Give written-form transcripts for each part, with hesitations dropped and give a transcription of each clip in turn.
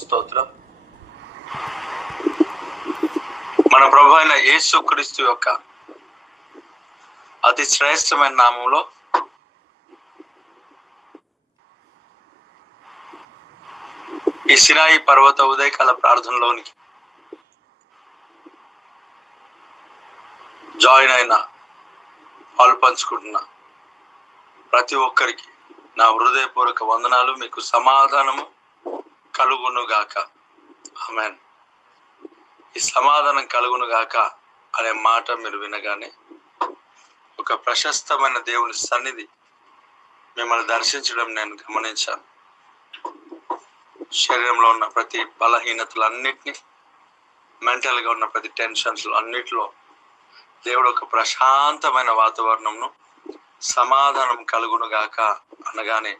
స్తోత్రం. మన ప్రభు అయిన యేసుక్రీస్తు యొక్క అతి శ్రేష్టమైన నామంలో ఈ సినాయి పర్వత ఉదయకాల ప్రార్థనలోనికి జాయిన్ అయిన పాలు పంచుకుంటున్న ప్రతి ఒక్కరికి నా హృదయపూర్వక వందనాలు. మీకు సమాధానము కలుగునుగాక. ఆమేన్. ఈ సమాధానం కలుగునుగాక అనే మాట మీరు వినగానే ఒక ప్రశస్తమైన దేవుని సన్నిధి మిమ్మల్ని దర్శించడం నేను గమనించాను. శరీరంలో ఉన్న ప్రతి బలహీనతలన్నిటినీ, మెంటల్గా ఉన్న ప్రతి టెన్షన్స్ అన్నిటిలో దేవుడు ఒక ప్రశాంతమైన వాతావరణంను, సమాధానం కలుగునుగాక అనగానే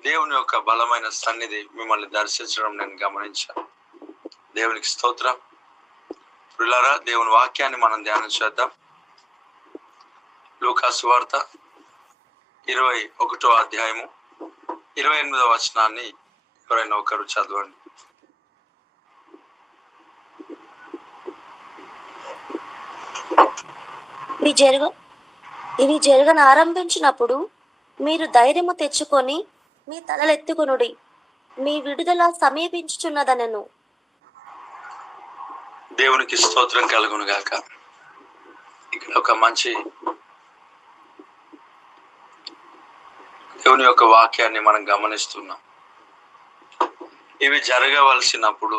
దేవుని యొక్క బలమైన సన్నిధి మిమ్మల్ని దర్శించడం నేను గమనించాను. దేవునికి స్తోత్రం. ప్రియులారా, దేవుని వాక్యాన్ని మనం ధ్యానం చేద్దాం. లూకా సువార్త 21వ అధ్యాయము 28వ వచనాన్ని ఎవరైనా ఒకరు చదవండి. ఇవి జరగను ఆరంభించినప్పుడు మీరు ధైర్యము తెచ్చుకొని మీ తలలెత్తుకొనుడి, మీ విడుదల సమీపించుచున్నదనెను. దేవునికి స్తోత్రం కలుగును గాక. ఇక్కడ ఒక మంచి దేవుని యొక్క వాక్యాన్ని మనం గమనిస్తున్నాం. ఇవి జరగవలసినప్పుడు,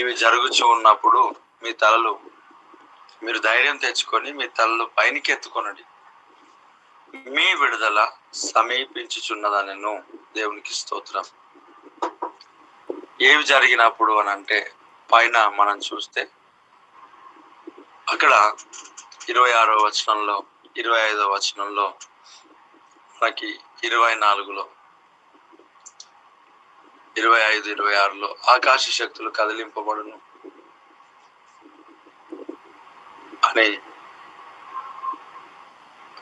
ఇవి జరుగుచూ ఉన్నప్పుడు మీరు ధైర్యం తెచ్చుకొని మీ తలలు పైనకి ఎత్తుకొనండి, మీ విడుదల సమీపించుచున్నదనెను. దేవునికి స్తోత్రం. ఏవి జరిగినప్పుడు అని అంటే, పైన మనం చూస్తే అక్కడ 26వ వచనంలో, 25వ వచనంలో, మనకి 24లో, 25, 26లో ఆకాశ శక్తులు కదిలింపబడును అని,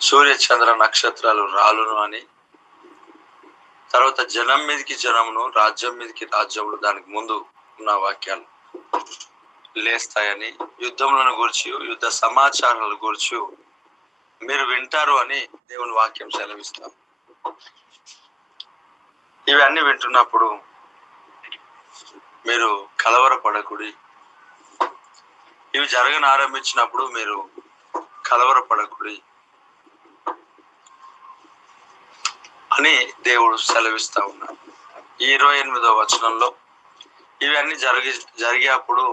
సూర్య చంద్ర నక్షత్రాలు రాలును అని, తర్వాత జనం మీదకి జనమును, రాజ్యం మీదకి రాజ్యములు, దానికి ముందు ఉన్న వాక్యాలు లేస్తాయని, యుద్ధములను గురించి, యుద్ధ సమాచారాల గురించి మీరు వింటారు అని దేవుని వాక్యం సెలవిస్తాం. ఇవన్నీ వింటున్నప్పుడు మీరు కలవరపడకుడి. ఇవి జరగను ఆరంభించినప్పుడు మీరు కలవరపడకుడి అని దేవుడు సెలవిస్తా ఉన్నాడు. ఈ 28వ వచనంలో ఇవన్నీ జరిగేప్పుడు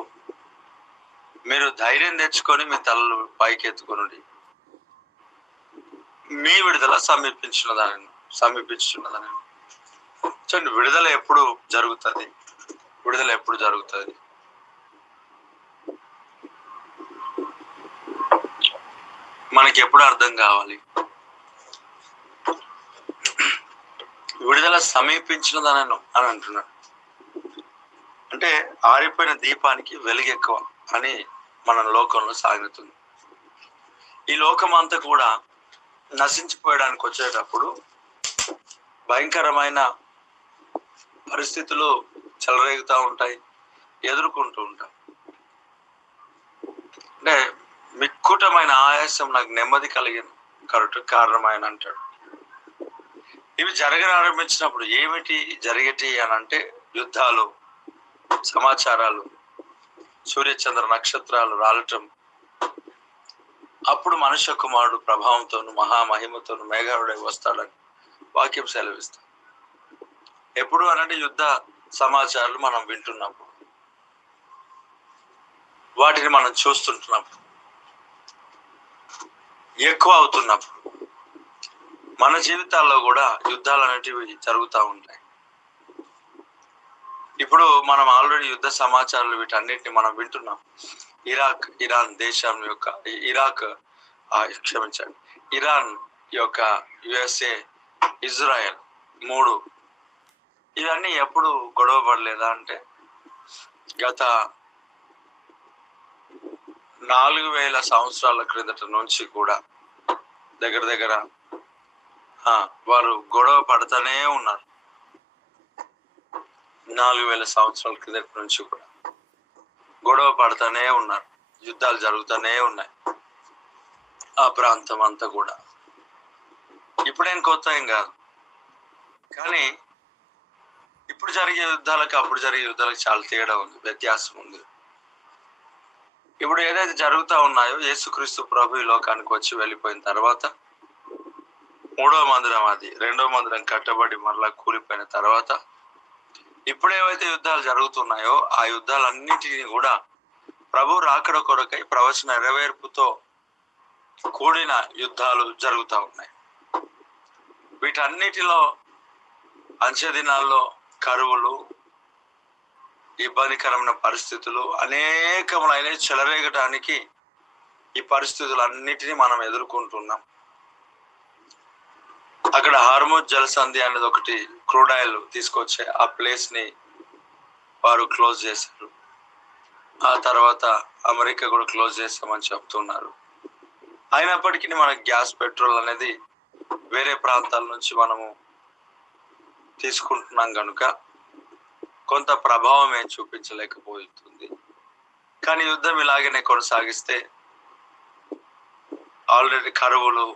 మీరు ధైర్యం తెచ్చుకొని మీ తలలు పైకి ఎత్తుకొనుడి, మీ విడుదల సమీపించున్నదని. చూడండి, విడుదల ఎప్పుడు జరుగుతుంది? మనకి ఎప్పుడు అర్థం కావాలి? విడుదల సమీపించినదనను అని అంటున్నాడు. అంటే ఆరిపోయిన దీపానికి వెలుగు ఎక్కువ అని మన లోకంలో సాగుతుంది. ఈ లోకం అంతా కూడా నశించిపోయడానికి వచ్చేటప్పుడు భయంకరమైన పరిస్థితులు చెలరేగుతూ ఉంటాయి, ఎదుర్కొంటూ ఉంటాం. అంటే మిక్కుటమైన ఆయాసం నాకు నెమ్మది కలిగిన కారణమైన అంటాడు. ఇవి జరగని ఆరంభించినప్పుడు ఏమిటి జరిగేటి అని అంటే, యుద్ధాలు, సమాచారాలు, సూర్యచంద్ర నక్షత్రాలు రాలటం. అప్పుడు మనుష్య కుమారుడు ప్రభావంతోను మహామహిమతోను మేఘారుడై వస్తాడని వాక్యం సెలవిస్తాం. ఎప్పుడు అనంటే యుద్ధ సమాచారాలు మనం వింటున్నప్పుడు, వాటిని మనం చూస్తుంటున్నప్పుడు, ఎక్కువ అవుతున్నప్పుడు, మన జీవితాల్లో కూడా యుద్ధాలు అనేటివి జరుగుతూ ఉంటాయి. ఇప్పుడు మనం ఆల్రెడీ యుద్ధ సమాచారాలు వీటన్నిటిని మనం వింటున్నాం. ఇరాన్ దేశం యొక్క ఇరాన్ యొక్క USA, ఇజ్రాయెల్ 3 ఇవన్నీ ఎప్పుడు గొడవ పడలేదా అంటే, గత 4000 సంవత్సరాల క్రిందట నుంచి కూడా దగ్గర వారు గొడవ పడుతూనే ఉన్నారు. 4000 సంవత్సరాల కిందటి నుంచి కూడా గొడవ పడుతూనే ఉన్నారు, యుద్ధాలు జరుగుతూనే ఉన్నాయి ఆ ప్రాంతం అంతా కూడా. ఇప్పుడేం కొత్త ఏం కాదు, కానీ ఇప్పుడు జరిగే యుద్ధాలకు అప్పుడు జరిగే యుద్ధాలకు చాలా తేడా ఉంది, వ్యత్యాసం ఉంది. ఇప్పుడు ఏదైతే జరుగుతూ ఉన్నాయో, యేసుక్రీస్తు ప్రభు ఈ లోకానికి వచ్చి వెళ్ళిపోయిన తర్వాత మూడవ మందిరం, అది రెండవ మందిరం కట్టబడి మరలా కూలిపోయిన తర్వాత ఇప్పుడు ఏవైతే యుద్ధాలు జరుగుతున్నాయో ఆ యుద్ధాలన్నిటినీ కూడా ప్రభు రాకడ కొరకై ప్రవచన నెరవేర్పుతో కూడిన యుద్ధాలు జరుగుతూ ఉన్నాయి. వీటన్నిటిలో అంచె దినాల్లో కరువులు, ఇబ్బందికరమైన పరిస్థితులు అనేకములైన చెలరేగటానికి ఈ పరిస్థితులన్నిటినీ మనం ఎదుర్కొంటున్నాం. అక్కడ హార్మోజ్ జలసంధి అనేది ఒకటి, క్రూడ్ ఆయిల్ తీసుకొచ్చే ఆ ప్లేస్ ని వారు క్లోజ్ చేశారు. ఆ తర్వాత అమెరికా కూడా క్లోజ్ చేస్తామని చెప్తున్నారు. అయినప్పటికీ మనకి గ్యాస్, పెట్రోల్ అనేది వేరే ప్రాంతాల నుంచి మనము తీసుకుంటున్నాం కనుక కొంత ప్రభావం ఏం చూపించలేకపోతుంది. కానీ యుద్ధం ఇలాగనే కొనసాగిస్తే ఆల్రెడీ కరువులు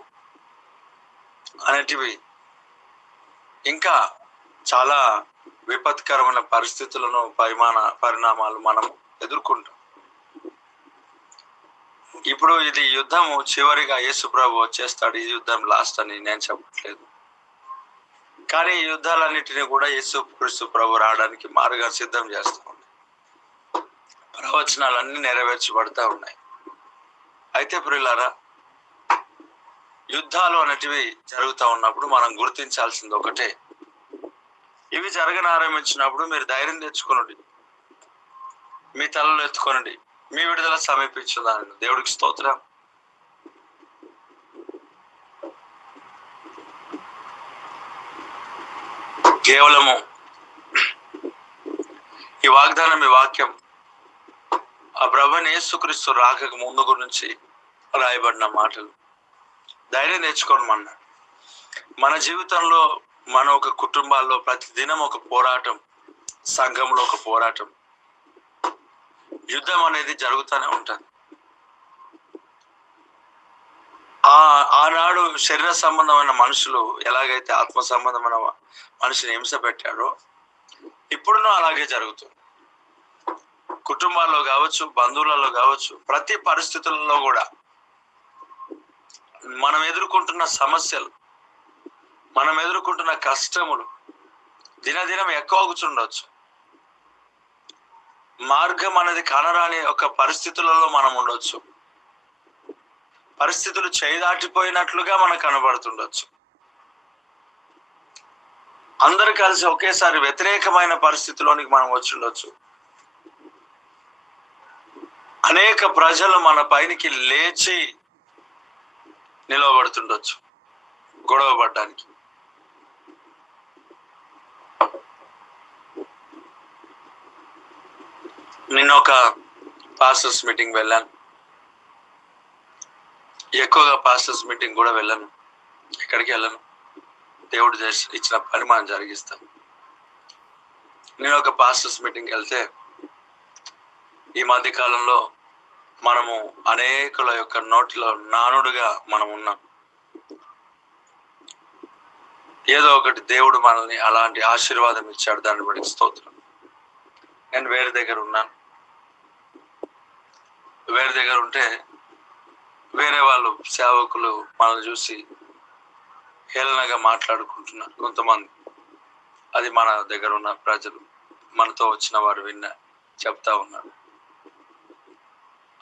అనేటివి ఇంకా చాలా విపత్కరమైన పరిస్థితులను, పరిణామాలు మనం ఎదుర్కొంటాం. ఇప్పుడు ఇది యుద్ధము చివరిగా యేసు ప్రభు వచ్చేస్తాడు, ఈ యుద్ధం లాస్ట్ అని నేను చెప్పట్లేదు. కానీ ఈ యుద్ధాలన్నిటినీ కూడా యేసుక్రీస్తు ప్రభు రావడానికి మార్గం సిద్ధం చేస్తూ ఉన్నాయి. ప్రవచనాలన్నీ నెరవేర్చబడతా ఉన్నాయి. అయితే ప్రియులారా, యుద్ధాలు అనేటివి జరుగుతూ ఉన్నప్పుడు మనం గుర్తించాల్సింది ఒకటే, ఇవి జరగనారంభించినప్పుడు మీరు ధైర్యం తెచ్చుకొనండి, మీ తలలు ఎత్తుకొనండి, మీ విడుదల సమీపించుదాన్ని. దేవుడికి స్తోత్రం. కేవలము ఈ వాగ్దానం, ఈ వాక్యం ఆ ప్రభువైన యేసుక్రీస్తు రాకకు ముందు గురించి రాయబడిన మాటలు. ధైర్యం తెచ్చుకోనమన్నాడు. మన జీవితంలో, మన ఒక కుటుంబాల్లో ప్రతిదినం ఒక పోరాటం, సంఘంలో ఒక పోరాటం, యుద్ధం అనేది జరుగుతూనే ఉంటుంది. ఆనాడు శరీర సంబంధమైన మనుషులు ఎలాగైతే ఆత్మ సంబంధమైన మనిషిని హింస పెట్టారో ఇప్పుడునూ అలాగే జరుగుతుంది. కుటుంబాల్లో కావచ్చు, బంధువులలో కావచ్చు, ప్రతి పరిస్థితులలో కూడా మనం ఎదుర్కొంటున్న సమస్యలు, మనం ఎదుర్కొంటున్న కష్టములు దినదినం ఎక్కువ కూర్చుండొచ్చు. మార్గం అనేది కనరాని ఒక పరిస్థితులలో మనం ఉండొచ్చు. పరిస్థితులు చేదాటిపోయినట్లుగా మనకు కనబడుతుండొచ్చు. అందరు కలిసి ఒకేసారి వ్యతిరేకమైన పరిస్థితిలోనికి మనం వచ్చి ఉండొచ్చు. అనేక ప్రజలు మన పైనికి లేచి నిలవబడుతుండొచ్చు గొడవ పడ్డానికి. నిన్న ఒక పాస్టర్స్ మీటింగ్ వెళ్ళాను. ఎక్కువగా పాస్టర్స్ మీటింగ్ కూడా వెళ్ళను, ఎక్కడికి వెళ్ళను. దేవుడు ఇచ్చిన పని మనం జరిగిస్తాం. నేను ఒక పాస్టర్స్ మీటింగ్ వెళ్తే, ఈ మధ్య కాలంలో మనము అనేకుల యొక్క నోటిలో నానుడుగా మనం ఉన్నాం. ఏదో ఒకటి దేవుడు మనల్ని అలాంటి ఆశీర్వాదం ఇచ్చాడు, దాన్ని బట్టి స్తోత్రం. నేను వేరే దగ్గర ఉన్నాను. వేరే దగ్గర ఉంటే వేరే వాళ్ళు, సేవకులు మనల్ని చూసి హేళనగా మాట్లాడుకుంటున్నారు కొంతమంది. అది మన దగ్గర ఉన్న ప్రజలు, మనతో వచ్చిన వారు చెప్తా ఉన్నారు.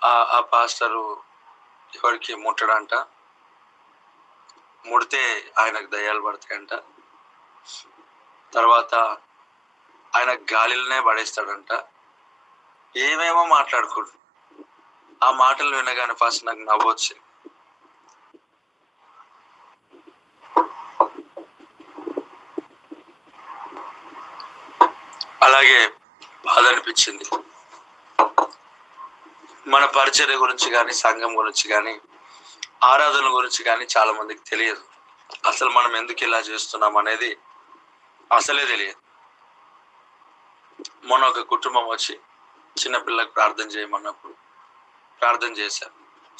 ఆ పాస్టరు ఎవరికి ముట్టడంట, ముడితే ఆయనకు దయ్యాలు పడతాయంట, తర్వాత ఆయన గాలిలోనే పడేస్తాడంట, ఏమేమో మాట్లాడుకుంటు. ఆ మాటలు వినగానే ఫస్ట్ నాకు నవ్వొచ్చింది. అలాగే బాధ అనిపించింది. మన పరిచర్య గురించి కానీ, సంఘం గురించి కానీ, ఆరాధన గురించి కానీ చాలా మందికి తెలియదు. అసలు మనం ఎందుకు ఇలా చేస్తున్నాం అనేది అసలే తెలియదు. మొన్న ఒక కుటుంబం వచ్చి చిన్నపిల్లకి ప్రార్థన చేయమన్నప్పుడు ప్రార్థన చేశాను.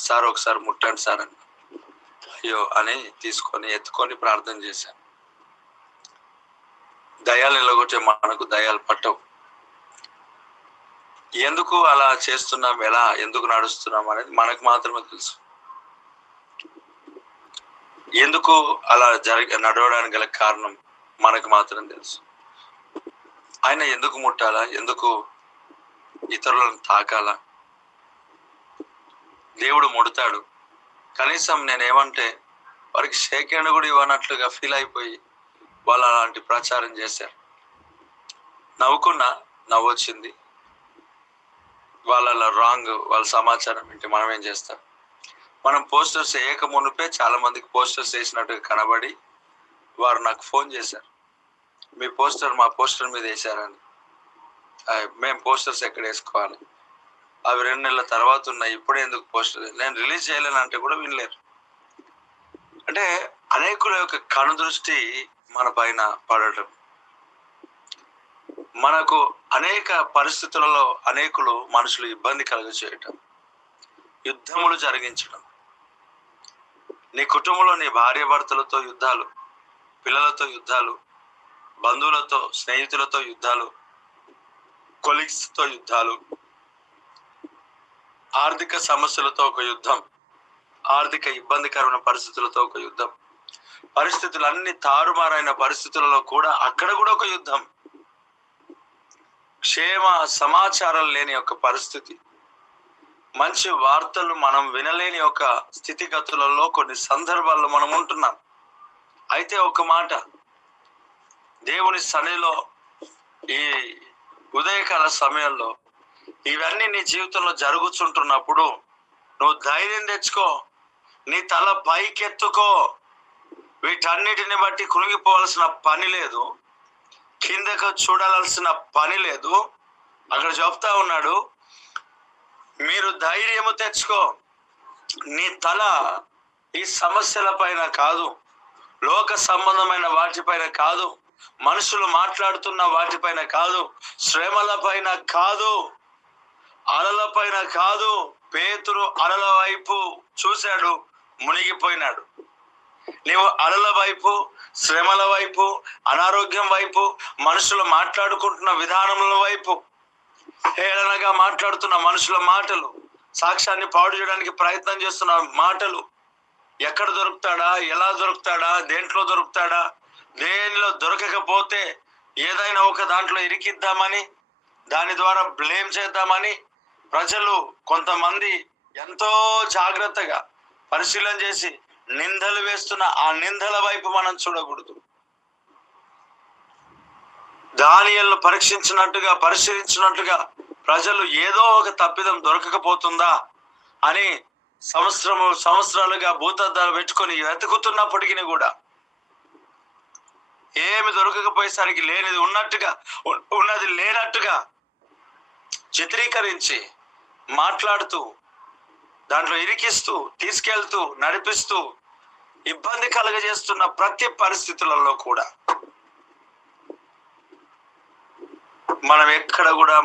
సార్ ఒకసారి ముట్టండి సార్ అని, అయ్యో అని తీసుకొని ఎత్తుకొని ప్రార్థన చేశాను. దయాలు నిలగొట్టే మనకు దయాలు పట్టవు. ఎందుకు అలా చేస్తున్నాం, ఎలా ఎందుకు నడుస్తున్నాం అనేది మనకు మాత్రమే తెలుసు. ఎందుకు అలా నడవడానికి గల కారణం మనకు మాత్రం తెలుసు. ఆయన ఎందుకు ముట్టాలా, ఎందుకు ఇతరులను తాకాలా? దేవుడు ముడతాడు. కనీసం నేనేమంటే వారికి షేక్ హ్యాండ్ కూడా ఇవ్వనట్లుగా ఫీల్ అయిపోయి వాళ్ళు అలాంటి ప్రచారం చేశారు. నవ్వొచ్చింది. వాళ్ళ రాంగ్, వాళ్ళ సమాచారం ఏంటి, మనం ఏం చేస్తాం? మనం పోస్టర్స్ వేయక మునిపే చాలా మందికి పోస్టర్స్ వేసినట్టుగా కనబడి వారు నాకు ఫోన్ చేశారు, మీ పోస్టర్ మా పోస్టర్ మీద వేశారని. మేము పోస్టర్స్ ఎక్కడ వేసుకోవాలి, అవి 2 నెలల తర్వాత ఉన్నాయి, ఇప్పుడే ఎందుకు పోస్టర్, నేను రిలీజ్ చేయలేనంటే కూడా వినలేరు. అంటే అనేకుల యొక్క కనుదృష్టి మన పైన పడటం, మనకు అనేక పరిస్థితులలో అనేకులు మనుషులు ఇబ్బంది కలుగచేయటం, యుద్ధములు జరిగించడం, నీ కుటుంబంలో నీ భార్య భర్తలతో యుద్ధాలు, పిల్లలతో యుద్ధాలు, బంధువులతో స్నేహితులతో యుద్ధాలు, కొలీగ్స్తో యుద్ధాలు, ఆర్థిక సమస్యలతో ఒక యుద్ధం, ఆర్థిక ఇబ్బందికరమైన పరిస్థితులతో ఒక యుద్ధం, పరిస్థితులన్నీ తారుమారైన పరిస్థితులలో కూడా అక్కడ కూడా ఒక యుద్ధం, క్షేమ సమాచారం లేని ఒక పరిస్థితి, మంచి వార్తలు మనం వినలేని ఒక స్థితిగతులలో కొన్ని సందర్భాల్లో మనం ఉంటున్నాం. అయితే ఒక మాట, దేవుని సన్నిధిలో ఈ ఉదయకాల సమయంలో ఇవన్నీ నీ జీవితంలో జరుగుతుంటున్నప్పుడు నువ్వు ధైర్యం తెచ్చుకో, నీ తల పైకెత్తుకో. వీటన్నిటిని బట్టి కృంగిపోవాల్సిన పని లేదు, కిందకు చూడాల్సిన పని లేదు. అక్కడ చెప్తా ఉన్నాడు, మీరు ధైర్యము తెచ్చుకో. నీ తల ఈ సమస్యల పైన కాదు, లోక సంబంధమైన వాటిపైన కాదు, మనుషులు మాట్లాడుతున్న వాటిపైన కాదు, శ్రమల పైన కాదు, అలల పైన కాదు. పేతురు అలల వైపు చూశాడు, మునిగిపోయినాడు. నీవు అలల వైపు, శ్రమల వైపు, అనారోగ్యం వైపు, మనుషులు మాట్లాడుకుంటున్న విధానముల వైపు, హేళనగా మాట్లాడుతున్న మనుషుల మాటలు, సాక్ష్యాన్ని పాడు చేయడానికి ప్రయత్నం చేస్తున్న మాటలు, ఎక్కడ దొరుకుతాడా, ఎలా దొరుకుతాడా, దేంట్లో దొరుకుతాడా, దేనిలో దొరకకపోతే ఏదైనా ఒక దాంట్లో ఇరికిద్దామని, దాని ద్వారా బ్లేమ్ చేద్దామని ప్రజలు కొంతమంది ఎంతో జాగ్రత్తగా పరిశీలన చేసి నిందలు వేస్తున్న ఆ నిందల వైపు మనం చూడకూడదు. దానియేలును పరిశీలించినట్టుగా ప్రజలు ఏదో ఒక తప్పిదం దొరకకపోతుందా అని సంవత్సరాలుగా భూతద్దాలు పెట్టుకొని వెతుకుతున్నప్పటికీ కూడా ఏమి దొరకకపోయేసరికి లేనిది ఉన్నట్టుగా, ఉన్నది లేనట్టుగా చిత్రీకరించి మాట్లాడుతూ, దాంట్లో ఇరికిస్తూ, తీసుకెళ్తూ, నడిపిస్తూ, ఇబ్బంది కలుగజేస్తున్న ప్రతి పరిస్థితులలో కూడా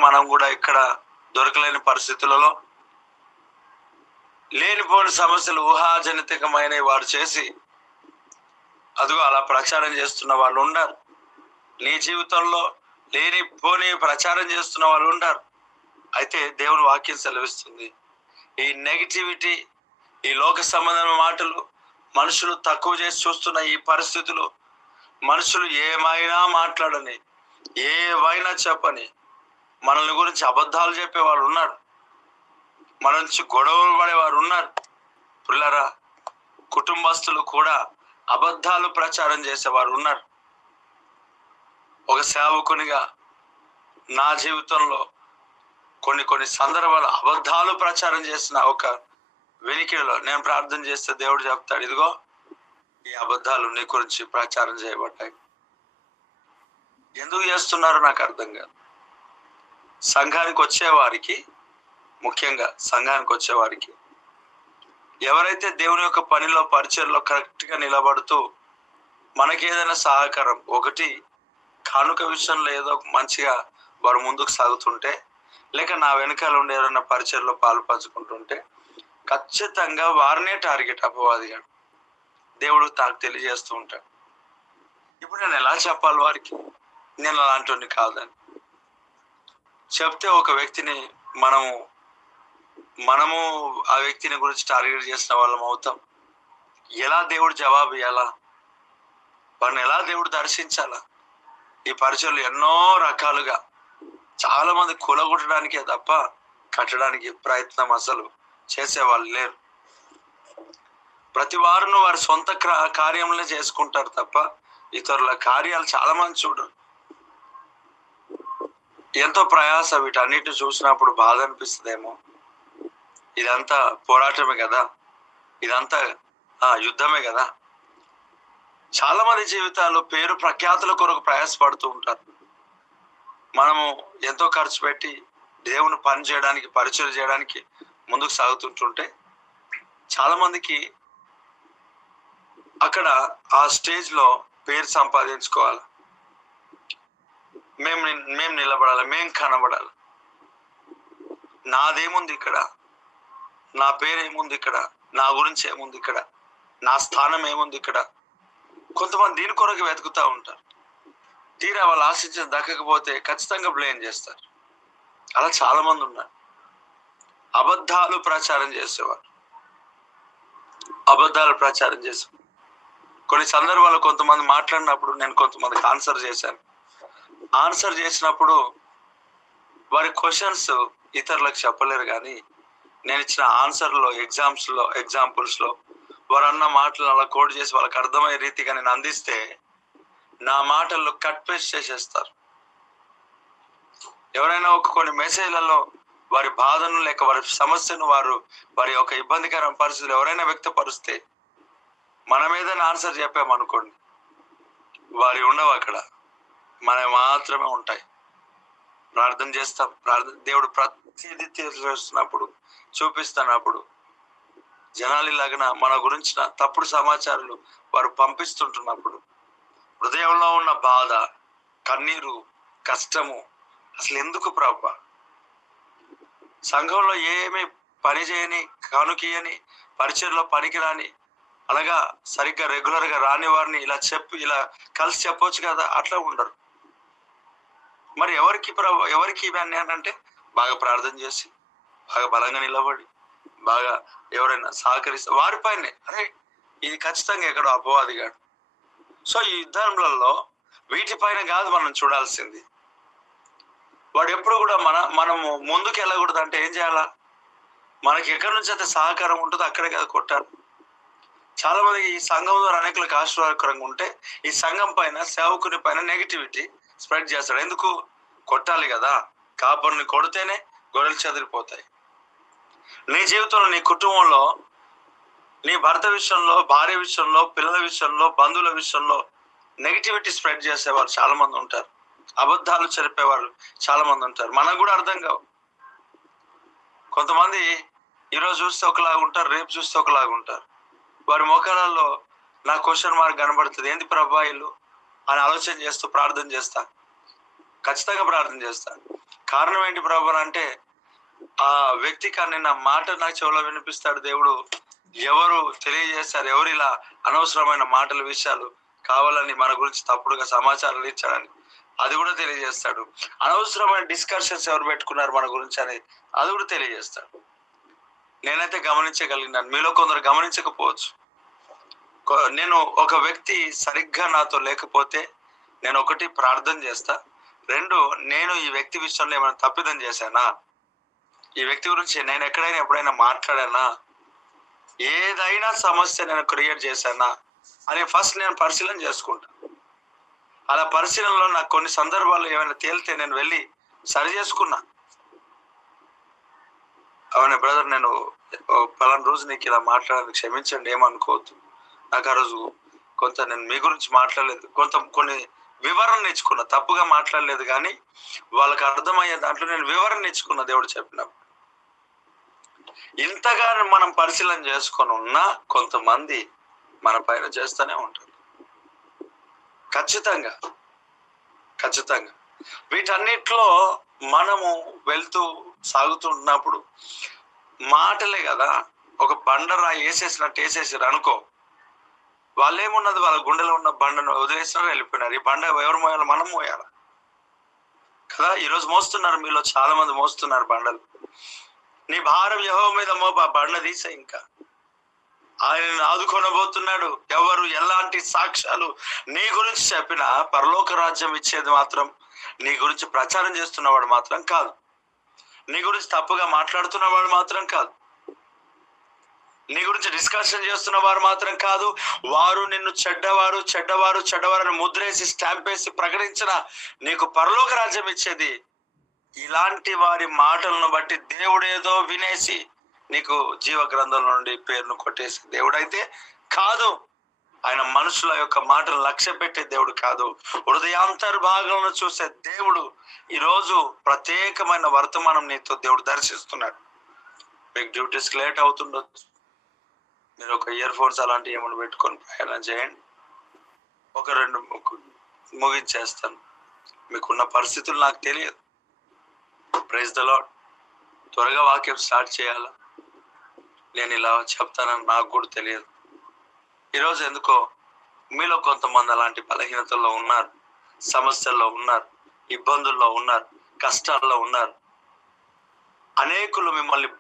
మనం కూడా ఇక్కడ దొరకలేని పరిస్థితులలో లేనిపోని సమస్యలు ఊహాజనితకమైన వారు చేసి అదిగో అలా ప్రచారం చేస్తున్న వాళ్ళు ఉన్నారు. నీ జీవితంలో లేనిపోని ప్రచారం చేస్తున్న వాళ్ళు ఉన్నారు. అయితే దేవుని వాక్యం సెలవిస్తుంది, ఈ నెగిటివిటీ, ఈ లోక సంబంధమైన మాటలు, మనుషులు తక్కువ చేసి చూస్తున్న ఈ పరిస్థితులు, మనుషులు ఏమైనా మాట్లాడని, ఏవైనా చెప్పని, మనల్ని గురించి అబద్ధాలు చెప్పేవాళ్ళు ఉన్నారు, మన నుంచి గొడవలు పడేవారు ఉన్నారు. పిల్లరా, కుటుంబస్తులు కూడా అబద్ధాలు ప్రచారం చేసేవారు ఉన్నారు. ఒక సేవకునిగా నా జీవితంలో కొన్ని సందర్భాలు అబద్ధాలు ప్రచారం చేసిన ఒక వెనికిడిలో నేను ప్రార్థన చేస్తే దేవుడు చెప్తాడు, ఇదిగో ఈ అబద్ధాలు నీ గురించి ప్రచారం చేయబడ్డాయి. ఎందుకు చేస్తున్నారు నాకు అర్థం కాదు. సంఘానికి వచ్చేవారికి, ముఖ్యంగా సంఘానికి వచ్చేవారికి, ఎవరైతే దేవుని యొక్క పనిలో పరిచయంలో కరెక్ట్గా నిలబడుతూ మనకి ఏదైనా సహకారం, ఒకటి కానుక విషయంలో ఏదో మంచిగా వారు ముందుకు సాగుతుంటే, లేక నా వెనకాల ఉండే ఎవరైనా పరిచయలో పాలు పంచుకుంటుంటే ఖచ్చితంగా వారినే టార్గెట్ అపవాదిగా దేవుడు తాకు తెలియజేస్తూ ఉంటాడు. ఇప్పుడు నేను ఎలా చెప్పాలి వారికి నేను అలాంటి కాదని? చెప్తే ఒక వ్యక్తిని మనము ఆ వ్యక్తిని గురించి టార్గెట్ చేసిన వాళ్ళం అవుతాం. ఎలా దేవుడు జవాబు ఇవ్వాలా? వారిని ఎలా దేవుడు దర్శించాలా? ఈ పరిచయలు ఎన్నో రకాలుగా చాలా మంది కూలగొట్టడానికే తప్ప కట్టడానికి ప్రయత్నం అసలు చేసేవాళ్ళు లేరు. ప్రతి వారు వారి సొంత కార్యంలో చేసుకుంటారు తప్ప ఇతరుల కార్యాలు చాలా మంది చూడరు. ఎంతో ప్రయాస వీటన్నిటిని చూసినప్పుడు బాధ అనిపిస్తుందేమో. ఇదంతా పోరాటమే కదా, ఇదంతా యుద్ధమే కదా. చాలా మంది జీవితాలు పేరు ప్రఖ్యాతుల కొరకు ప్రయాసపడుతూ ఉంటారు. మనము ఎంతో ఖర్చు పెట్టి దేవుని పని చేయడానికి, పరిచయం చేయడానికి ముందుకు సాగుతుంటుంటే చాలా మందికి అక్కడ ఆ స్టేజ్ లో పేరు సంపాదించుకోవాలి, మేము నిలబడాలి, మేము కనబడాలి. నాదేముంది ఇక్కడ, నా పేరు ఏముంది ఇక్కడ, నా గురించి ఏముంది ఇక్కడ, నా స్థానం ఏముంది ఇక్కడ. కొంతమంది దీని కొరకు వెతుకుతూ ఉంటారు. తీరా వాళ్ళు ఆశించిన దక్కకపోతే ఖచ్చితంగా బ్లేమ్ చేస్తారు. అలా చాలా మంది ఉన్నారు. అబద్ధాలు ప్రచారం చేసేవారు. కొన్ని సందర్భాల్లో కొంతమంది మాట్లాడినప్పుడు నేను కొంతమందికి ఆన్సర్ చేసినప్పుడు వారి క్వశ్చన్స్ ఇతరులకు చెప్పలేరు, కానీ నేను ఇచ్చిన ఆన్సర్లో ఎగ్జాంపుల్స్లో వారు అన్న మాటలు అలా కోడ్ చేసి వాళ్ళకి అర్థమయ్యే రీతిగా నేను అందిస్తే నా మాటల్లో కట్ పేస్ట్ చేసేస్తారు. ఎవరైనా కొన్ని మెసేజ్లలో వారి బాధను లేక వారి సమస్యను వారి యొక్క ఇబ్బందికర పరిస్థితులు ఎవరైనా వ్యక్తపరిస్తే మన మీద ఆన్సర్ చెప్పామనుకోండి, వారి ఉండవు అక్కడ, మనవి మాత్రమే ఉంటాయి. ప్రార్థన చేస్తాం, దేవుడు ప్రతిదీ చేస్తున్నప్పుడు చూపిస్తున్నప్పుడు జనాలు ఇలాగన మన గురించిన తప్పుడు సమాచారాలు వారు పంపిస్తుంటున్నప్పుడు హృదయంలో ఉన్న బాధ, కన్నీరు, కష్టము అసలు ఎందుకు ప్రభువా? సంఘంలో ఏమి పని చేయని, కానుకీయని, పరిచయంలో పనికిరాని, అనగా సరిగ్గా రెగ్యులర్గా రాని వారిని ఇలా కలిసి చెప్పొచ్చు కదా, అట్లా ఉండరు. మరి ఎవరికి ఇవన్నీ అంటే బాగా ప్రార్థన చేసి, బాగా బలంగా నిలబడి, బాగా ఎవరైనా సహకరిస్తే వారిపైనే అరే ఇది ఖచ్చితంగా ఎక్కడో అపవాదిగాడు. సో ఈ యుద్ధంలో వీటిపైన కాదు మనం చూడాల్సింది. వాడు ఎప్పుడు కూడా మనము ముందుకు వెళ్ళకూడదు అంటే ఏం చేయాలా? మనకి ఎక్కడి నుంచి అయితే సహకారం ఉంటుందో అక్కడే కదా కొట్టాలి. చాలా మందికి ఈ సంఘం ద్వారా అనేకులకు ఆశీర్వాదకరంగా ఉంటే ఈ సంఘం పైన, సేవకుని పైన నెగిటివిటీ స్ప్రెడ్ చేస్తాడు. ఎందుకు? కొట్టాలి కదా, కాపర్ని కొడితేనే గొర్రెలు చెదిరిపోతాయి. నీ జీవితంలో, నీ కుటుంబంలో, నీ భర్త విషయంలో, భార్య విషయంలో, పిల్లల విషయంలో, బంధువుల విషయంలో నెగిటివిటీ స్ప్రెడ్ చేసేవారు చాలా మంది ఉంటారు. అబద్ధాలు చెప్పేవారు చాలా మంది ఉంటారు. మనకు కూడా అర్థం కావు. కొంతమంది ఈరోజు చూస్తే ఒకలాగా ఉంటారు, రేపు చూస్తే ఒకలాగా ఉంటారు. వారి మోకాలలో నా క్వశ్చన్ మార్క్ కనబడుతుంది, ఏంది ప్రభా వీళ్ళు అని ఆలోచన చేస్తూ ప్రార్థన చేస్తా, ఖచ్చితంగా ప్రార్థన చేస్తా. కారణం ఏంటి ప్రభా అంటే ఆ వ్యక్తి కానీ నా మాట నాకు చెవులో వినిపిస్తాడు దేవుడు. ఎవరు తెలియజేస్తారు, ఎవరు ఇలా అనవసరమైన మాటల విషయాలు కావాలని మన గురించి తప్పుడుగా సమాచారాలు ఇచ్చాడని అది కూడా తెలియజేస్తాడు. అనవసరమైన డిస్కషన్స్ ఎవరు పెట్టుకున్నారు మన గురించి అని అది కూడా తెలియజేస్తాడు. నేనైతే గమనించగలిగినాను, మీలో కొందరు గమనించకపోవచ్చు. నేను ఒక వ్యక్తి సరిగ్గా నాతో లేకపోతే నేను ఒకటి ప్రార్థన చేస్తా, రెండు నేను ఈ వ్యక్తి విషయంలో ఏమైనా తప్పిదం చేశానా, ఈ వ్యక్తి గురించి నేను ఎప్పుడైనా మాట్లాడానా, ఏదైనా సమస్య నేను క్రియేట్ చేశానా అని ఫస్ట్ నేను పరిశీలన చేసుకుంటా. అలా పరిశీలనలో నాకు కొన్ని సందర్భాలు ఏమైనా తేలితే నేను వెళ్ళి సరి చేసుకున్నా. అవునా బ్రదర్, నేను పలానా రోజు నీకు ఇలా మాట్లాడాలని క్షమించండి, ఏమనుకోవద్దు. నాకు ఆ రోజు నేను మీ గురించి మాట్లాడలేదు, కొన్ని వివరణ ఇచ్చుకున్నా, తప్పుగా మాట్లాడలేదు, కానీ వాళ్ళకి అర్థమయ్యే దాంట్లో నేను వివరణ ఇచ్చుకున్నా దేవుడు చెప్పినప్పుడు. ఇంతగా మనం పరిశీలన చేసుకొని ఉన్నా కొంతమంది మన పైన చేస్తూనే ఉంటారు. ఖచ్చితంగా వీటన్నిటిలో మనము వెళ్తూ సాగుతున్నప్పుడు మాటలే కదా, ఒక బండరాయి వేసేసినట్టు వేసేసారు అనుకో, వాళ్ళు ఏమున్నది, వాళ్ళ గుండెలో ఉన్న బండను వదిలేసినారు, వెళ్ళిపోయినారు. ఈ బండ ఎవరు మోయాలి? మనం మోయాలి కదా. ఈరోజు మోస్తున్నారు, మీలో చాలా మంది మోస్తున్నారు బండలు. నీ భారం యెహోవా మీద మోప, బండ తీసే. ఇంకా ఆయన ఆదుకొనబోతున్నాడు. ఎవరు ఎలాంటి సాక్ష్యాలు నీ గురించి చెప్పినా పరలోక రాజ్యం ఇచ్చేది మాత్రం నీ గురించి ప్రచారం చేస్తున్నవాడు మాత్రం కాదు, నీ గురించి తప్పుగా మాట్లాడుతున్నవాడు మాత్రం కాదు, నీ గురించి డిస్కషన్ చేస్తున్న వారు మాత్రం కాదు. వారు నిన్ను చెడ్డవారు చెడ్డవారు చెడ్డవారు అని ముద్రేసి స్టాంప్ వేసి ప్రకటించిన నీకు పరలోక రాజ్యం ఇచ్చేది ఇలాంటి వారి మాటలను బట్టి దేవుడేదో వినేసి నీకు జీవ గ్రంథం నుండి పేరును కొట్టేసి దేవుడైతే కాదు. ఆయన మనుషుల యొక్క మాటలు లక్ష్య పెట్టే దేవుడు కాదు, హృదయాంతర్భాగంలో చూసే దేవుడు. ఈరోజు ప్రత్యేకమైన వర్తమానం నీతో దేవుడు దర్శిస్తున్నాడు. మీకు డ్యూటీస్కి లేట్ అవుతుండొచ్చు, మీరు ఒక ఇయర్ ఫోన్స్ అలాంటివి ఏమైనా పెట్టుకొని ప్రయాణం చేయండి. ఒక రెండు ముగించేస్తాను. మీకున్న పరిస్థితులు నాకు తెలియదు. Praise the Lord. త్వరగా వాక్యం స్టార్ట్ చేయాలా, నేను ఇలా చెప్తానని నాకు కూడా తెలియదు. ఈరోజు ఎందుకో మీలో కొంతమంది అలాంటి బలహీనతల్లో ఉన్నారు, సమస్యల్లో ఉన్నారు, ఇబ్బందుల్లో ఉన్నారు, కష్టాల్లో ఉన్నారు. అనేకులు మిమ్మల్ని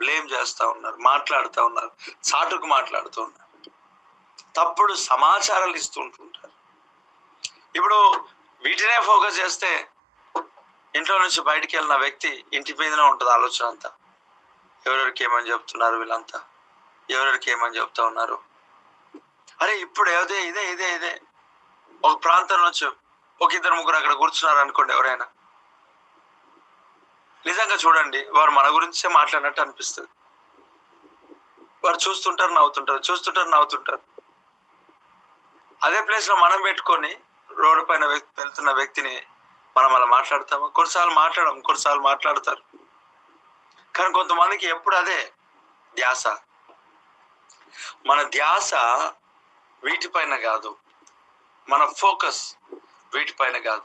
బ్లేమ్ చేస్తూ ఉన్నారు, మాట్లాడుతూ ఉన్నారు, చాటుకు మాట్లాడుతూ ఉన్నారు, తప్పుడు సమాచారాలు ఇస్తూ ఉంటుంటారు. ఇప్పుడు వీటినే ఫోకస్ చేస్తే ఇంట్లో నుంచి బయటికి వెళ్ళిన వ్యక్తి ఇంటి మీదనే ఉంటుంది ఆలోచన అంతా. ఎవరెవరికి ఏమని చెప్తున్నారు వీళ్ళంతా, ఎవరెవరికి ఏమని చెప్తా ఉన్నారు. అరే ఇప్పుడు ఇదే ఇదే ఇదే ఇదే ఒక ప్రాంతం నుంచి ఒక ఇద్దరు ముగ్గురు అక్కడ కూర్చున్నారు అనుకోండి, ఎవరైనా నిజంగా చూడండి, వారు మన గురించే మాట్లాడినట్టు అనిపిస్తుంది. వారు చూస్తుంటారు, నవ్వుతుంటారు, చూస్తుంటారు, నవ్వుతుంటారు. అదే ప్లేస్ లో మనం పెట్టుకొని రోడ్డు పైన వెళ్తున్న వ్యక్తిని మనం అలా మాట్లాడతాము. కొన్నిసార్లు మాట్లాడము, కొన్నిసార్లు మాట్లాడతారు. కానీ కొంతమందికి ఎప్పుడు అదే ధ్యాస. మన ధ్యాస వీటిపైన కాదు, మన ఫోకస్ వీటిపైన కాదు.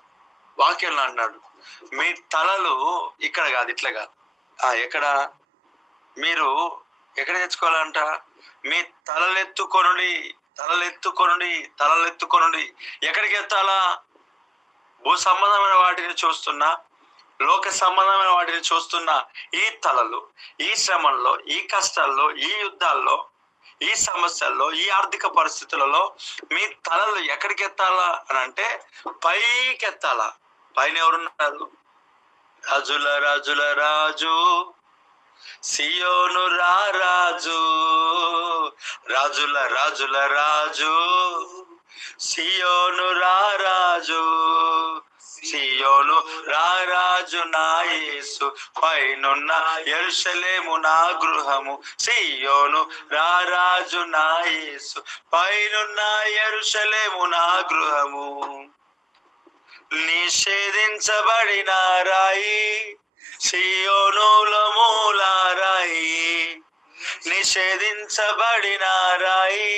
వాక్యంలో అన్నాడు, మీ తలలు ఇక్కడ కాదు, ఇట్లా కాదు. ఎక్కడ మీరు ఎక్కడ తెచ్చుకోవాలంట? మీ తలలెత్తుకొనుడి, తలలెత్తుకొనుడి, తలలెత్తుకొనుడి. ఎక్కడికి ఎత్తాలా? భూ సంబంధమైన వాటిని చూస్తున్నా, లోక సంబంధమైన వాటిని చూస్తున్నా ఈ తలలు ఈ శ్రమల్లో, ఈ కష్టాల్లో, ఈ యుద్ధాల్లో, ఈ సమస్యల్లో, ఈ ఆర్థిక పరిస్థితులలో మీ తలలు ఎక్కడికి ఎత్తాలా అని అంటే పైకి ఎత్తాలా. పైన ఎవరున్నారు? రాజుల రాజుల రాజు సియోను రాజు, రాజుల రాజుల రాజు సియోను రాజు, సియోను రాజు నా యేసు, పైనున్న యెరూషలేము నా గృహము. సియోను రాజు నా యేసు, పైనున్న యెరూషలేము నా గృహము. నిషేధించబడిన రాయి, సియోనులో మూలారాయి. నిషేధించబడిన రాయి,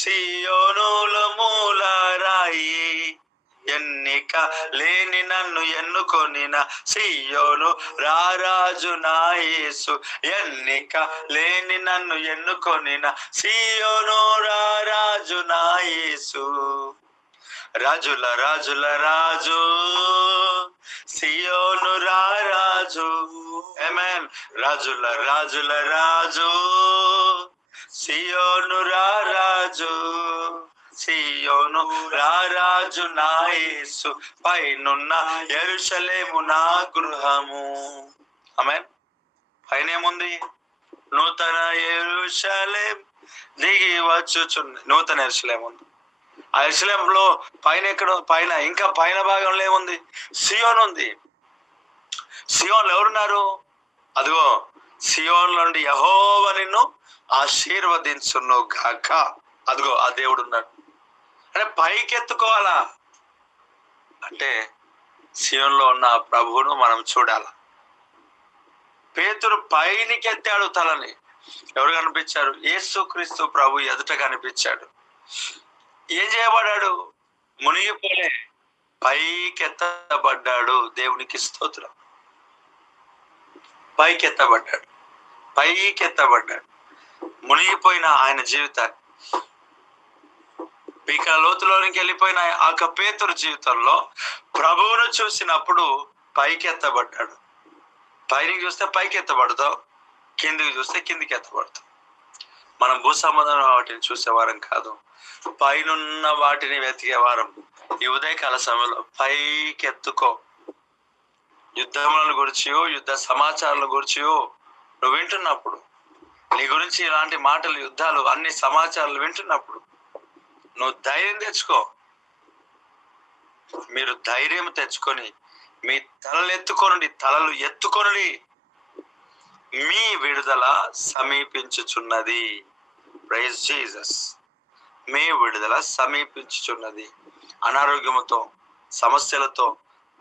సియోనులో మూలారాయి. ఎన్నిక లేని నన్ను ఎన్నుకొనిన సియోను రాజు నా యేసు, ఎన్నిక లేని నన్ను ఎన్నుకొనిన సియోను రాజు నా యేసు. రాజుల రాజుల రాజు సియోను రాజు. ఆమేన్. రాజుల రాజుల రాజు సియోను రాజు, సియోను రాజు నా యేసు, పైనున్న యెరూషలేము నా గృహము. ఆమేన్. పైన ఏముంది? నూతన యెరూషలేం దిగి వచ్చుచుంది. నూతన యెరూషలేం ఉంది. ఆ యెరూషలేంలో పైన ఎక్కడ? పైన ఇంకా పైన భాగంలో ఏముంది? సియోన్ ఉంది. సియోన్లో ఎవరున్నారు? అదిగో సియోన్ నుండి యెహోవా నిన్ను ఆశీర్వదించును గాక. అదిగో ఆ దేవుడు ఉన్నాడు. అంటే పైకి ఎత్తుకోవాలా అంటే సియోన్లో ఉన్న ప్రభువును మనం చూడాల. పేతురు పైనికి ఎత్తాడు తలని. ఎవరు కనిపించారు? యేసుక్రీస్తు ప్రభు ఎదుట కనిపించాడు. ఏం చేయబడ్డాడు? మునిగిపోలే, పైకెత్తబడ్డాడు. దేవునికి స్తోత్రం. పైకెత్తబడ్డాడు. పైకెత్తబడ్డాడు. మునిగిపోయిన ఆయన జీవితాన్ని, పీక లోతులోనికి వెళ్ళిపోయిన ఆ పేతురు జీవితంలో ప్రభువును చూసినప్పుడు పైకెత్తబడ్డాడు. పైకి చూస్తే పైకి ఎత్తబడతావు, కిందికి చూస్తే కిందికి ఎత్తబడతావు. మనం భూ సంబంధమైన వాటిని చూసేవారం కాదు, పైనున్న వాటిని వెతికేవారం. ఈ ఉదయకాల సమయంలో పైకి ఎత్తుకో. యుద్ధముల గురించి, యుద్ధ సమాచారాల గురించి నువ్వు వింటున్నప్పుడు, నీ గురించి ఇలాంటి మాటలు, యుద్ధాలు, అన్ని సమాచారాలు వింటున్నప్పుడు నువ్వు ధైర్యం తెచ్చుకో. మీరు ధైర్యం తెచ్చుకొని మీ తలలు ఎత్తుకొనుడి. మీ విడుదల సమీపించుచున్నది. Praise Jesus. మీ విడుదల సమీపించుచున్నది. అనారోగ్యముతో, సమస్యలతో,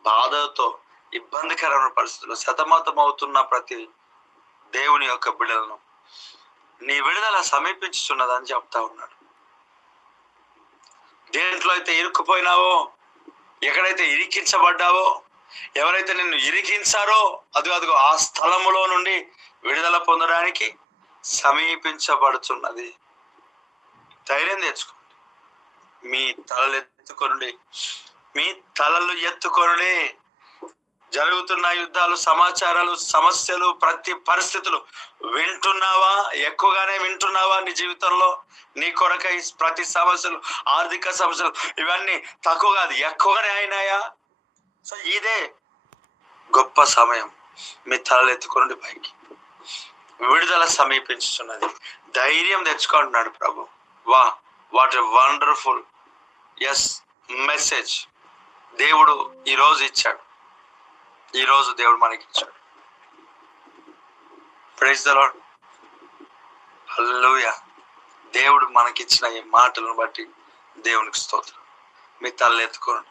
బాధతో, ఇబ్బందికరమైన పరిస్థితుల్లో సతమతం అవుతున్న ప్రతి దేవుని యొక్క బిడ్డలను నీ విడుదల సమీపించుచున్నదని చెప్తా ఉన్నాడు. దేంట్లో అయితే ఇరుక్కుపోయినావో, ఎక్కడైతే ఇరికించబడ్డావో, ఎవరైతే నిన్ను ఇరికించారో అదిగో ఆ స్థలములో నుండి విడుదల పొందడానికి సమీపించబడుచున్నది. ధైర్యం తెచ్చుకోండి. మీ తలలు ఎత్తుకొనుడి. జరుగుతున్న యుద్ధాలు, సమాచారాలు, సమస్యలు, ప్రతి పరిస్థితులు వింటున్నావా? ఎక్కువగానే వింటున్నావా? నీ జీవితంలో నీ కొరకై ప్రతి సమస్యలు, ఆర్థిక సమస్యలు, ఇవన్నీ తక్కువ కాదు, ఎక్కువగానే అయినాయా? సో ఇదే గొప్ప సమయం. మీ తలలు ఎత్తుకొనుడి పైకి. విడుదల సమీపించుతున్నది. ధైర్యం తెచ్చుకుంటున్నాడు ప్రభు. వాట్ ఎ వండర్ఫుల్ మెసేజ్ దేవుడు ఈరోజు ఇచ్చాడు. ఈరోజు దేవుడు మనకి ఇచ్చాడు. Praise the Lord. హల్లెలూయా. దేవుడు మనకిచ్చిన ఈ మాటలను బట్టి దేవునికి స్తోత్రం. మీ తలలు ఎత్తుకోండి.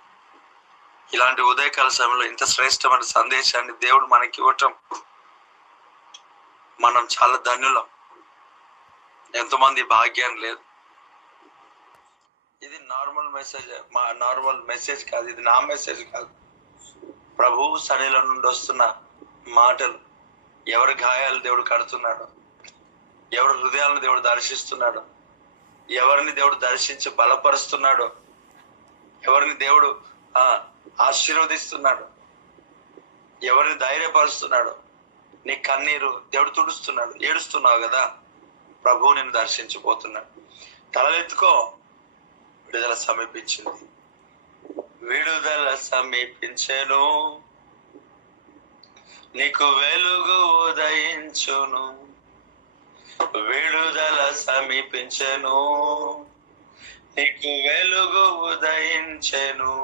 ఇలాంటి ఉదయకాల సమయంలో ఇంత శ్రేష్టమైన సందేశాన్ని దేవుడు మనకి ఇవ్వటం మనం చాలా ధన్యులం. ఎంతమంది భాగ్యం లేదు. ఇది నార్మల్ మెసేజ్ కాదు, ఇది నా మెసేజ్ కాదు. ప్రభు సన్నిధిలో నుండి వస్తున్న మాటలు. ఎవరి గాయాలు దేవుడు కడుతున్నాడు, ఎవరి హృదయాలను దేవుడు దర్శిస్తున్నాడు, ఎవరిని దేవుడు దర్శించి బలపరుస్తున్నాడు, ఎవరిని దేవుడు ఆశీర్వదిస్తున్నాడు, ఎవరిని ధైర్యపరుస్తున్నాడు. నీ కన్నీరు దేవుడు తుడుస్తున్నాడు. ఏడుస్తున్నావు కదా, ప్రభువు నిన్ను దర్శించిపోతున్నాడు. తలలెత్తుకో. విడుదల సమీపించింది. విడుదల సమీపించెను, నీకు వెలుగు ఉదయించును. విడుదల సమీపించెను, నీకు వెలుగు ఉదయించెను.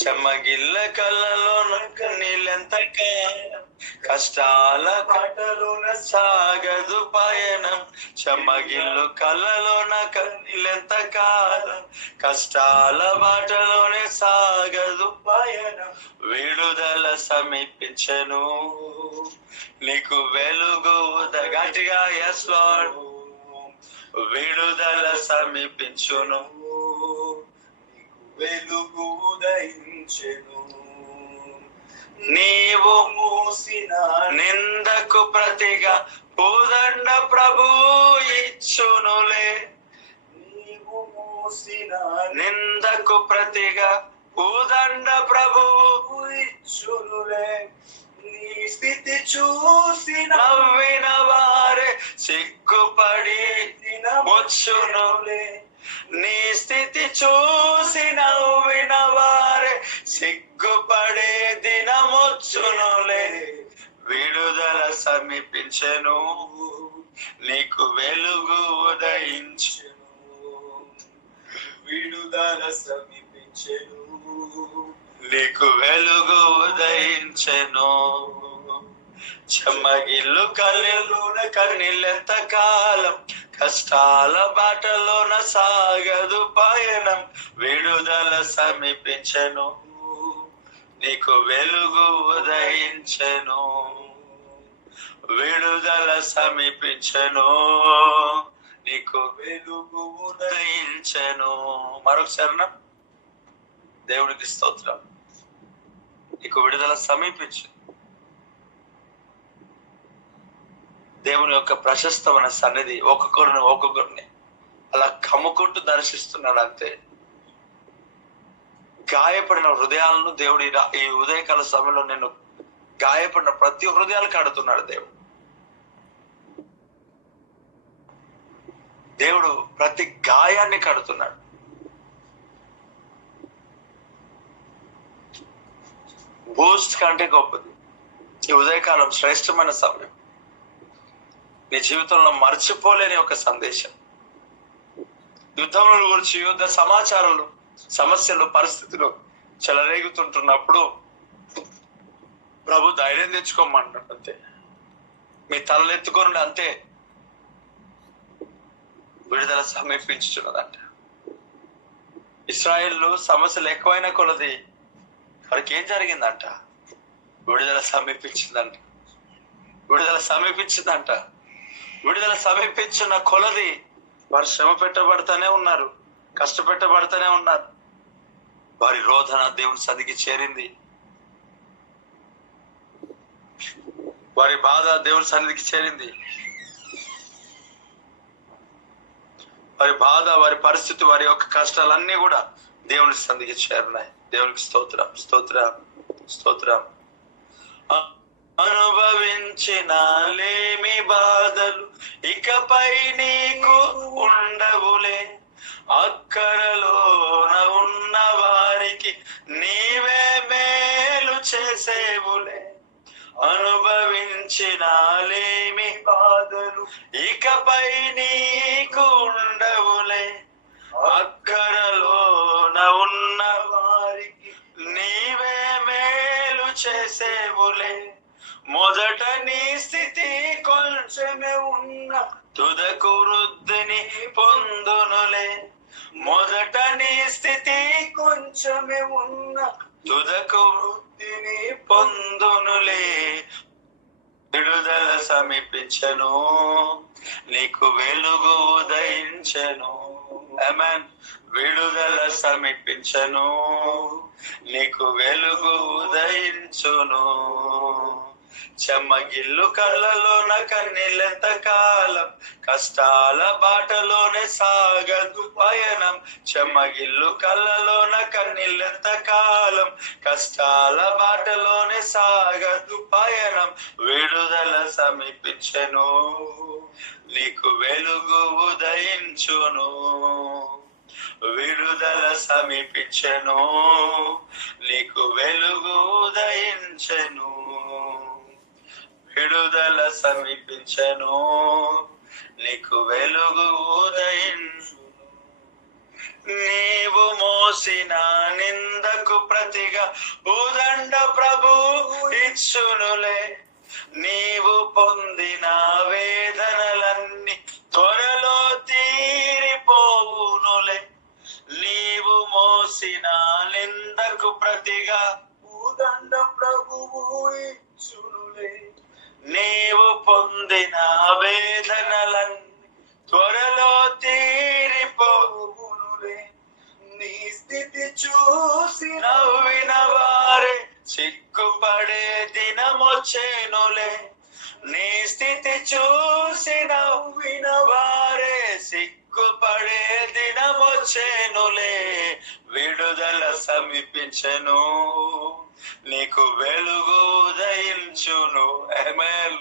చెమ్మగిల్ల కళ్ళలోన కన్నీళ్ళెంత కాలం, కష్టాల బాటలోన సాగదు పయనం. చెమ్మగిల్లు కళ్ళలోన కన్నీళ్ళెంత కాలం, కష్టాల బాటలోనే సాగదు పయనం. విడుదల సమీపించెను, నీకు వెలుగు గట్టిగా yes Lord. విడుదల సమీపించును, వెలుగు ఉదయించెను. నీవు మూసిన నిందకు ప్రతిగా పూదండ ప్రభు ఇచ్చునులే. నీవు మూసిన నిందకు ప్రతిగా పూదండ ప్రభువు ఇచ్చునులే. నీ స్థితి చూసి నవ్విన వారే సిగ్గుపడి దినమొచ్చునులే. నీ స్థితి చూసి నవ్విన వారే సిగ్గుపడే దినమొచ్చునులే. విడుదల సమీపించెను, నీకు వెలుగు ఉదయించెను. విడుదల సమీపించెను, నీకు వెలుగు ఉదయించెను. చెమ్మగిల్లు కళ్ళలోన కన్నీళ్ళెంత కాలం, కష్టాల బాటలోన సాగదు పయనం. విడుదల సమీపించెను, నీకు వెలుగు ఉదయించెను. విడుదల సమీపించెను, నీకు వెలుగు ఉదయించెను. మరొకసారి దేవుడికి స్తోత్రం. నీకు విడుదల సమీపించు. దేవుని యొక్క ప్రశస్తమైన సన్నిధి ఒక్కొక్కరిని అలా కమ్ముకుంటూ దర్శిస్తున్నాడు. అంతే. గాయపడిన హృదయాలను దేవుడు ఈ ఉదయకాల సమయంలో నేను గాయపడిన ప్రతి హృదయాలు కడుతున్నాడు దేవుడు. దేవుడు ప్రతి గాయాన్ని కడుతున్నాడు. బూస్ట్ కంటే గొప్పది ఈ ఉదయకాలం. శ్రేష్టమైన సమయం. నీ జీవితంలో మర్చిపోలేని ఒక సందేశం. యుద్ధముల గురించి, యుద్ధ సమాచారాలు, సమస్యలు, పరిస్థితులు చెలరేగుతుంటున్నప్పుడు ప్రభు ధైర్యం తెచ్చుకోమంటాడు. అంతే. మీ తలలెత్తుకొని అంతే. విడుదల సమీపించుచున్నదంట. ఇశ్రాయేలు సమస్యలు ఎక్కువైన కొలది వారికి ఏం జరిగిందంట? విడుదల సమీపించిందంట. విడుదల సమీపించిందంట. విడుదల సమీపించిన కొలది వారు శ్రమ పెట్టబడతానే ఉన్నారు, కష్టపెట్టబడతానే ఉన్నారు. వారి రోదన దేవుని సన్నిధికి చేరింది. వారి బాధ దేవుని సన్నిధికి చేరింది. వారి బాధ, వారి పరిస్థితి, వారి యొక్క కష్టాలన్నీ కూడా దేవుని సన్నిధికి చేరినాయి. దేవునికి స్తోత్రం, స్తోత్రం, స్తోత్రం. అనుభవించిన లేమి బాధలు ఇకపై నీకు ఉండవులే. అక్కరలోన ఉన్న వారికి నీవే మేలు చేసేవులే. అనుభవించిన లేమి బాధలు ఇకపై నీకు ఉండవులే. అక్కరలోన ఉన్న వారికి నీవే మేలు చేసేవులే. మొదట నీ స్థితి కొంచెమే ఉన్న తుదకు వృద్ధిని పొందునులే. మొదట నీ స్థితి కొంచెమే ఉన్న తుదకు వృద్ధిని పొందునులే. విడుదల సమీపించెను, నీకు వెలుగు ఉదయించెను. ఆమేన్. విడుదల సమీపించెను, నీకు వెలుగు ఉదయించును. చెమ్మగిల్లు కళ్ళలోన కన్నీళ్ళెంత కాలం, కష్టాల బాటలోనే సాగదు పయనం. చెమ్మగిల్లు కళ్ళలోన కన్నీళ్ళెంత కాలం, కష్టాల బాటలోనే సాగదు పయనం. విడుదల సమీపించెను, నీకు వెలుగు ఉదయించును. విడుదల సమీపించెను, నీకు వెలుగు ఉదయించెను. విడుదల సమీపించెను, నీకు వెలుగు ఉదయించును. నీవు మోసిన నిందకు ప్రతిగా ఉదండ ప్రభు ఇచ్చునులే. నీవు పొందిన వేదనలన్నీ త్వరలో తీరిపోవునులే. నీవు మోసిన నిందకు ప్రతిగా ఉదండ ప్రభువు ఇచ్చునులే. నీవు పొందిన వేదనలన్నీ త్వరలో తీరిపోవునులే. నీ స్థితి చూసి నవ్విన వారే సిగ్గుపడే దినమొచ్చేనులే. నీ స్థితి చూసి నవ్విన వారే సిగ్గుపడే దినమొచ్చేనులే. విడుదల సమీపించెను, నీకు వెలుగు ఉదయించును. ఆమేన్.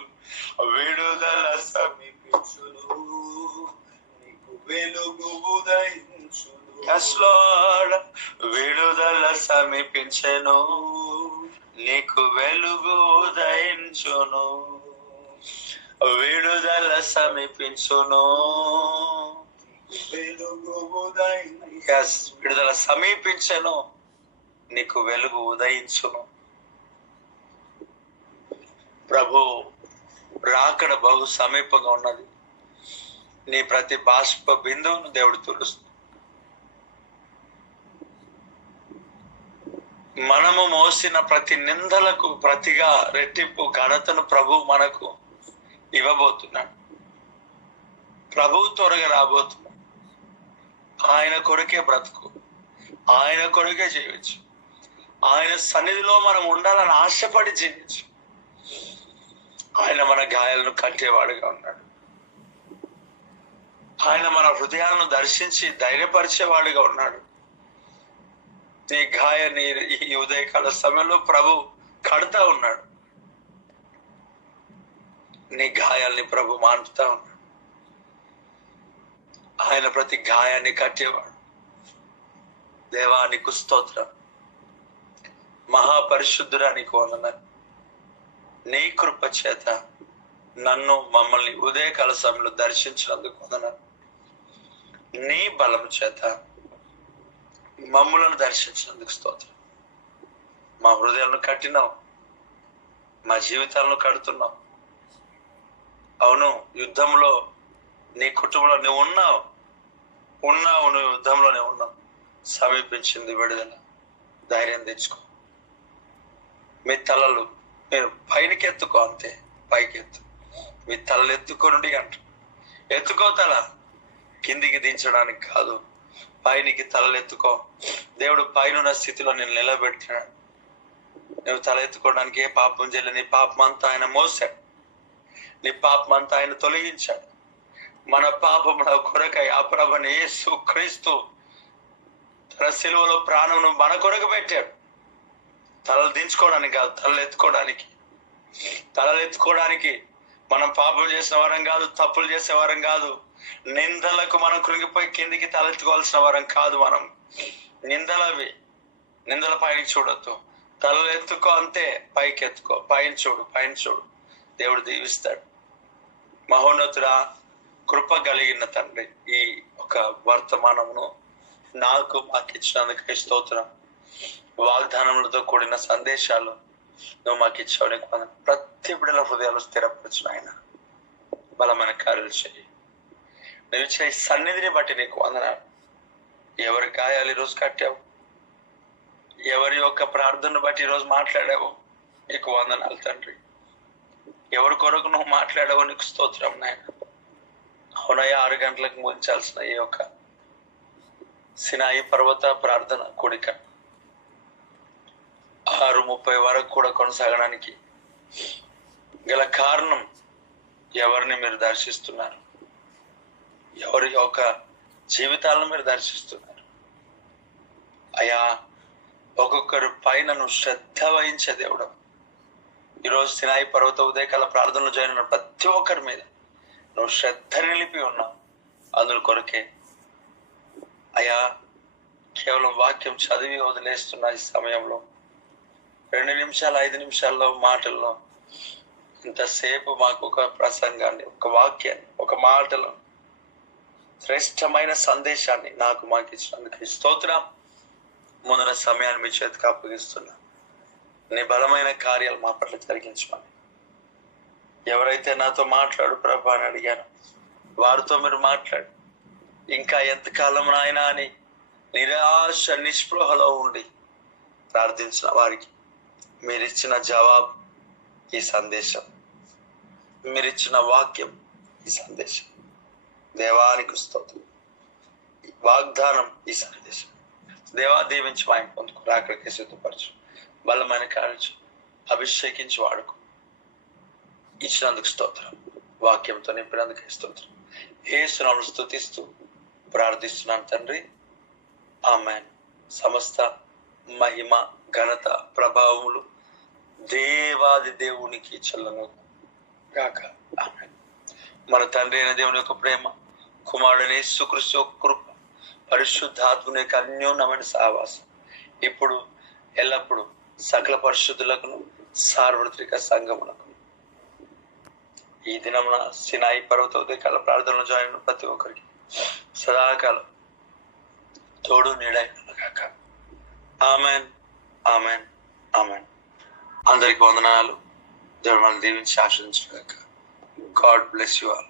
విడుదల సమీపించును, నీకు వెలుగు ఉదయించును. yes Lord. విడుదల సమీపించెను, నీకు వెలుగు ఉదయించును. విడుదల సమీపించును, వెలుగు ఉదయించును. yes, విడుదల సమీపించెను, నీకు వెలుగు ఉదయించును. ప్రభు రాకడ బహు సమీపంగా ఉన్నది. నీ ప్రతి బాష్ప బిందువును దేవుడు తులుస్తుంది. మనము మోసిన ప్రతి నిందలకు ప్రతిగా రెట్టింపు ఘనతను ప్రభు మనకు ఇవ్వబోతున్నాడు. ప్రభు త్వరగా రాబోతున్నాడు. ఆయన కొరకే బ్రతుకు, ఆయన కొరకే జీవించు. ఆయన సన్నిధిలో మనం ఉండాలని ఆశపడి జీవించు. ఆయన మన గాయాలను కట్టేవాడుగా ఉన్నాడు. ఆయన మన హృదయాలను దర్శించి ధైర్యపరిచేవాడుగా ఉన్నాడు. నీ గాయాన్ని ఈ ఉదయకాల సమయంలో ప్రభు కడుతా ఉన్నాడు. నీ గాయాల్ని ప్రభు మాన్పుతా ఉన్నాడు. ఆయన ప్రతి గాయాన్ని కట్టేవాడు. దేవా నీకు స్తోత్రం. మహాపరిశుద్ధుడా నీకు వందనాలు. నీ కృప చేత నన్ను మమ్మల్ని ఉదయకాల సమయంలో దర్శించినందుకు వందనాలు. నీ బలం చేత మమ్ములను దర్శించినందుకు స్తోత్రం. మా హృదయాలను కట్టినావు, మా జీవితాలను కడుతున్నావు. అవును, యుద్ధంలో నీ కుటుంబంలో నువ్వు ఉన్నావు. నువ్వు యుద్ధంలోనే ఉన్నావు. సమీపించింది విడుదల. ధైర్యం తెచ్చుకో. మీ తలలు మీరు పైనకి ఎత్తుకో, అంతే. పైకి ఎత్తు. మీ తలలు ఎత్తుకోనుండి అంట. ఎత్తుకో తల, కిందికి దించడానికి కాదు, పైనికి తలలు ఎత్తుకో. దేవుడు పైన స్థితిలో నేను నిలబెట్టినాడు. నువ్వు తల ఎత్తుకోవడానికి ఏ పాపం చేయలే. నీ పాపం అంతా ఆయన మోసాడు. నీ పాపం అంతా ఆయన తొలగించాడు. మన పాపముల కొరకై ఆ ప్రభుని యేసు క్రీస్తు తన సిలువలో ప్రాణమును మన కొరకు పెట్టాడు. తలలు దించుకోవడానికి కాదు, తలలు ఎత్తుకోవడానికి. తలలు ఎత్తుకోవడానికి మనం పాపం చేసిన వారం కాదు, తప్పులు చేసే వారం కాదు. నిందలకు మనం కృంగిపోయి కిందికి తలెత్తుకోవాల్సిన వారం కాదు. మనం నిందలవి, నిందల పైన చూడొద్దు. తలలు ఎత్తుకో, అంతే. పైకి ఎత్తుకో, పైన చూడు, పైన చూడు. దేవుడు దీవిస్తాడు. మహోన్నతుడా, కృప కలిగిన తండ్రి, ఈ ఒక వర్తమానమును నాకు మాకు ఇచ్చినందుకు స్తోత్రం. వాగ్దానములతో కూడిన సందేశాలు నువ్వు మాకు ఇచ్చావు. ప్రతి బిడ్డల హృదయాలు స్థిరపరచిన ఆయన బలమైన కార్యాలు చేయి. నువ్వు ఇచ్చే సన్నిధిని బట్టి నీకు వందనాలు. ఎవరి గాయాలు ఈరోజు కట్టావు, ఎవరి యొక్క ప్రార్థనను బట్టి ఈరోజు మాట్లాడావు, నీకు వందనాలు తండ్రి. ఎవరి కొరకు నువ్వు మాట్లాడావో నీకు స్తోత్రం నాయన. అవునయ్య, 6 గంటలకు ముగించాల్సిన ఈ యొక్క సినాయి పర్వత ప్రార్థన కూడిక 6:30 వరకు కూడా కొనసాగడానికి గల కారణం, ఎవరిని మీరు దర్శిస్తున్నారు, ఎవరి యొక్క జీవితాలను మీరు దర్శిస్తున్నారు. అయ్యా, ఒక్కొక్కరి పైన నువ్వు శ్రద్ధ వహించే దేవుడు. ఈరోజు సినాయి పర్వత ఉదయకాల ప్రార్థనలు జాయిన్ అయిన ప్రతి ఒక్కరి మీద నువ్వు శ్రద్ధ నిలిపి ఉన్నావు. అందుల కొరకే అయ్యా, కేవలం వాక్యం చదివి వదిలేస్తున్న ఈ సమయంలో 2 నిమిషాలు 5 నిమిషాల్లో మాటల్లో ఇంతసేపు మాకు ఒక ప్రసంగాన్ని, ఒక వాక్యాన్ని, ఒక మాటలో శ్రేష్టమైన సందేశాన్ని మాకు ఇచ్చినందుకు స్తోత్రం. ముందున సమయాన్ని మీ చేతికి అప్పగిస్తున్నా. నీ బలమైన కార్యాలు మా పట్ల జరిగించమని. ఎవరైతే నాతో మాట్లాడు ప్రభా అని అడిగాను, వారితో మీరు మాట్లాడు. ఇంకా ఎంతకాలం నాయనా అని నిరాశ నిస్పృహలో ఉండి ప్రార్థించిన వారికి మీరిచ్చిన జవాబు ఈ సందేశం, మీరిచ్చిన వాక్యం ఈ సందేశం. దేవానికి స్తోత్రం. వాగ్దానం ఈ సందేశం. దేవా, దీవించి మాయం పొందుకు, రాకడికి సిద్ధపరచు, బలమైన కార్యం అభిషేకించి వాడుకు. ఇచ్చినందుకు స్తోత్రం. వాక్యంతో నింపినందుకు స్తోత్రం. యేసు నామములో స్తుతిస్తూ ప్రార్థిస్తున్నాను తండ్రి, ఆమేన్. సమస్త మహిమ, ఘనత, ప్రభావములు దేవాది దేవునికి చెల్లును గాక. ఆమేన్. మన తండ్రి అయిన దేవుని యొక్క ప్రేమ, కుమారుడైన యేసుక్రీస్తు యొక్క కృప, పరిశుద్ధాత్మని యొక్క అన్యోన్యమైన సహవాసం ఇప్పుడు ఎల్లప్పుడు సకల పరిశుద్ధులకును సార్వత్రిక సంగములకు ఈ దినమున సినాయి పర్వత ఉదయకాల ప్రార్థనలు జాయిన్ అయిన ప్రతి ఒక్కరికి సదాకాలం తోడు నీడైనగాక. Amen, amen, amen. అందరికి వందనాలు. దేవుడు మనల్ని దీవించి ఆశీర్వదించుగాక. God bless you all.